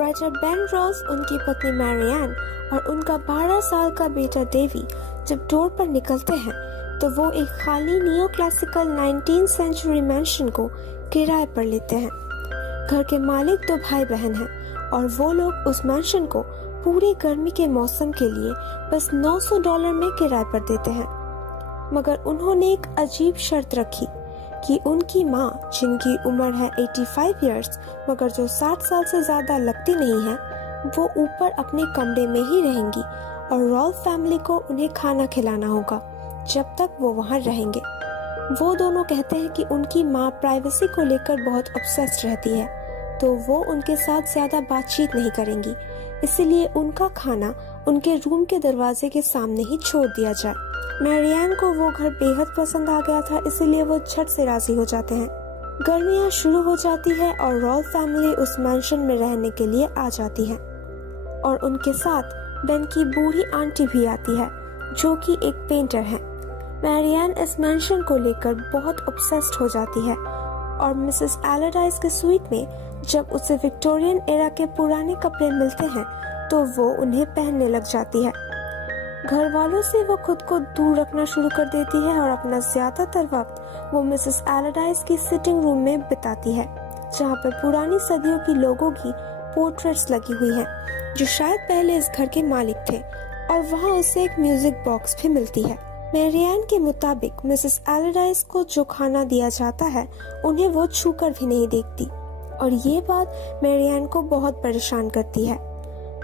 Writer Ben Ross, उनकी पत्नी Marianne और उनका 12 साल का बेटा डेवी जब टूर पर निकलते हैं तो वो एक खाली neo classical 19th century mention को किराए पर लेते हैं। घर के मालिक 2 भाई बहन हैं और वो लोग उस मैंशन को पूरी गर्मी के मौसम के लिए बस $900 में किराए पर देते हैं। मगर उन्होंने एक अजीब शर्त रखी कि उनकी माँ, जिनकी उम्र है 85 इयर्स मगर जो 60 साल से ज्यादा लगती नहीं है, वो ऊपर अपने कमरे में ही रहेंगी और रॉल्फ फैमिली को उन्हें खाना खिलाना होगा जब तक वो वहाँ रहेंगे। वो दोनों कहते हैं कि उनकी माँ प्राइवेसी को लेकर बहुत ऑब्सेस्ड रहती है, तो वो उनके साथ ज्यादा बातचीत नहीं करेंगी, इसीलिए उनका खाना उनके रूम के दरवाजे के सामने ही छोड़ दिया जाए। मैरियान को वो घर बेहद पसंद आ गया था, इसीलिए वो झट से राजी हो जाते हैं। गर्मियाँ शुरू हो जाती है और रॉल्फ फैमिली उस मैंशन में रहने के लिए आ जाती है और उनके साथ बेन की बूढ़ी आंटी भी आती है जो कि एक पेंटर है। मैरियान इस मैंशन को लेकर बहुत ऑब्सेस्ड हो जाती है और मिसेस एलेडाइस के स्वीट में जब उसे विक्टोरियन एरा के पुराने कपड़े मिलते हैं तो वो उन्हें पहनने लग जाती है। घर वालों से वो खुद को दूर रखना शुरू कर देती है और अपना ज्यादातर वक्त वो मिसेस एलेडाइस की सिटिंग रूम में बिताती है, जहाँ पर पुरानी सदियों की लोगों की पोर्ट्रेट्स लगी हुई हैं, जो शायद पहले इस घर के मालिक थे, और वहाँ उसे एक म्यूजिक बॉक्स भी मिलती है। मैरियान के मुताबिक मिसेस एलेडाइस को जो खाना दिया जाता है उन्हें वो छूकर भी नहीं देखती, और ये बात मैरियान को बहुत परेशान करती है।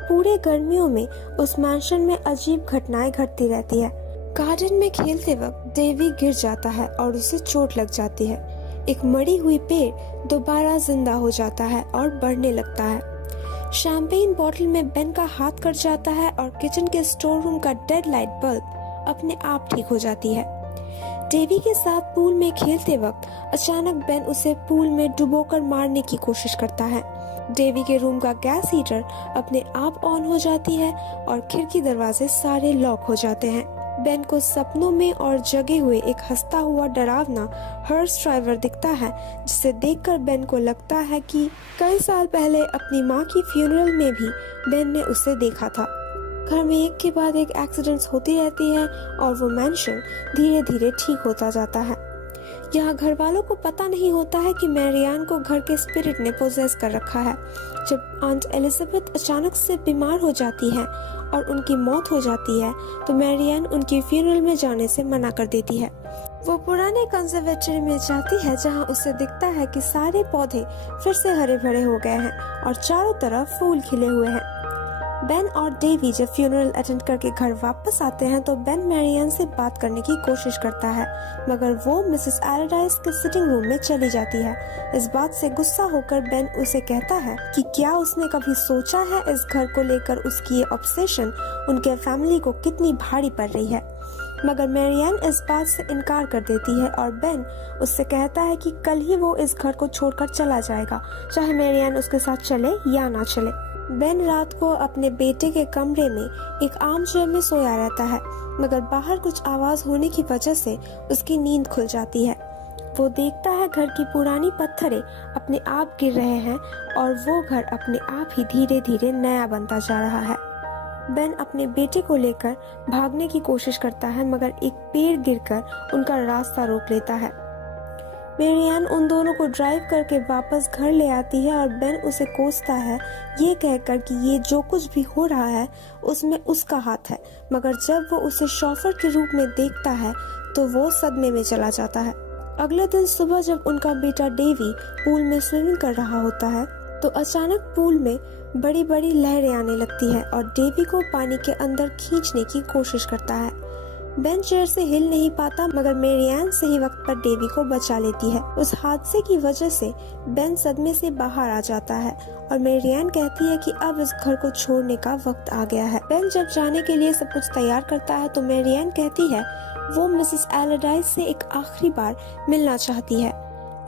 पूरे गर्मियों में उस मैंशन में अजीब घटनाएं घटती रहती है। गार्डन में खेलते वक्त डेवी गिर जाता है और उसे चोट लग जाती है। एक मरी हुई पेड़ दोबारा जिंदा हो जाता है और बढ़ने लगता है। शैंपेन बोतल में बेन का हाथ कट जाता है और किचन के स्टोर रूम का डेड लाइट बल्ब अपने आप ठीक हो जाती है। डेवी के साथ पूल में खेलते वक्त अचानक बेन उसे पूल में डुबोकर मारने की कोशिश करता है। डेवी के रूम का गैस हीटर अपने आप ऑन हो जाती है और खिड़की दरवाजे सारे लॉक हो जाते हैं। बेन को सपनों में और जगे हुए एक हंसता हुआ डरावना हर्स ड्राइवर दिखता है, जिसे देखकर बेन को लगता है कि कई साल पहले अपनी माँ की फ्यूनरल में भी बेन ने उसे देखा था। घर में एक के बाद एक एक्सीडेंट्स होती रहती है और वो मैंशन धीरे धीरे ठीक होता जाता है। यहाँ घर वालों को पता नहीं होता है कि मैरियान को घर के स्पिरिट ने पोजेस कर रखा है। जब आंट एलिजाबेथ अचानक से बीमार हो जाती है और उनकी मौत हो जाती है तो मैरियान उनकी फ्यूनरल में जाने से मना कर देती है। वो पुराने कंजर्वेटरी में जाती है जहाँ उसे दिखता है कि सारे पौधे फिर से हरे भरे हो गए हैं और चारों तरफ फूल खिले हुए हैं। बेन और डेवी जब फ्यूनरल अटेंड करके घर वापस आते हैं तो बेन मैरियान से बात करने की कोशिश करता है, मगर वो मिसेस एलेडाइस के सिटिंग रूम में चली जाती है। इस बात से गुस्सा होकर बेन उसे कहता है कि क्या उसने कभी सोचा है इस घर को लेकर उसकी ये ऑब्सेशन उनके फैमिली को कितनी भारी पड़ रही है। मगर मैरियान इस बात से इनकार कर देती है और बेन उससे कहता है कि कल ही वो इस घर को छोड़कर चला जाएगा, चाहे मैरियान उसके साथ चले या ना चले। बेन रात को अपने बेटे के कमरे में एक आर्म चेयर में सोया रहता है, मगर बाहर कुछ आवाज होने की वजह से उसकी नींद खुल जाती है। वो देखता है घर की पुरानी पत्थरें अपने आप गिर रहे हैं और वो घर अपने आप ही धीरे धीरे नया बनता जा रहा है। बेन अपने बेटे को लेकर भागने की कोशिश करता है, मगर एक पेड़ गिरकर उनका रास्ता रोक लेता है। मैरियान उन दोनों को ड्राइव करके वापस घर ले आती है और बेन उसे कोसता है, ये कहकर कि ये जो कुछ भी हो रहा है उसमें उसका हाथ है। मगर जब वो उसे शॉफर के रूप में देखता है तो वो सदमे में चला जाता है। अगले दिन सुबह जब उनका बेटा डेवी पूल में स्विमिंग कर रहा होता है तो अचानक पूल में बड़ी बड़ी लहरें आने लगती है और डेवी को पानी के अंदर खींचने की कोशिश करता है। बेन चेयर से हिल नहीं पाता, मगर मैरियान सही वक्त पर डेवी को बचा लेती है। उस हादसे की वजह से बेन सदमे से बाहर आ जाता है और मैरियान कहती है कि अब इस घर को छोड़ने का वक्त आ गया है। बेन जब जाने के लिए सब कुछ तैयार करता है तो मैरियान कहती है वो मिसेस एलेडाइस से एक आखिरी बार मिलना चाहती है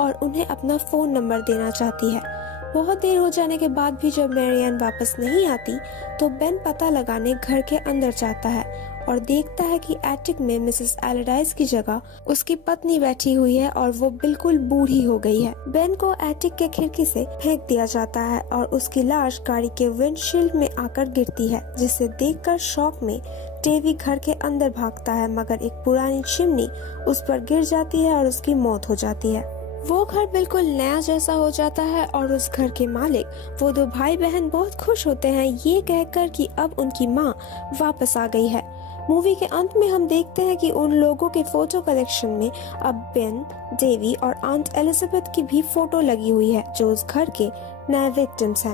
और उन्हें अपना फोन नंबर देना चाहती है। बहुत देर हो जाने के बाद भी जब मैरियान वापस नहीं आती तो बेन पता लगाने घर के अंदर जाता है और देखता है कि एटिक में मिसेस एलेडाइस की जगह उसकी पत्नी बैठी हुई है और वो बिल्कुल बूढ़ी हो गई है। बेन को एटिक के खिड़की से फेंक दिया जाता है और उसकी लाश गाड़ी के विंडशील्ड में आकर गिरती है, जिसे देखकर शॉक में डेवी घर के अंदर भागता है, मगर एक पुरानी चिमनी उस पर गिर जाती है और उसकी मौत हो जाती है। वो घर बिल्कुल नया जैसा हो जाता है और उस घर के मालिक वो दो भाई बहन बहुत खुश होते हैं, ये कहकर कि अब उनकी माँ वापस आ गई है। मूवी के अंत में हम देखते हैं कि उन लोगों के फोटो कलेक्शन में अब बेन, डेवी और आंट एलिजाबेथ की भी फोटो लगी हुई है, जो उस घर के नए विक्टिम्स हैं।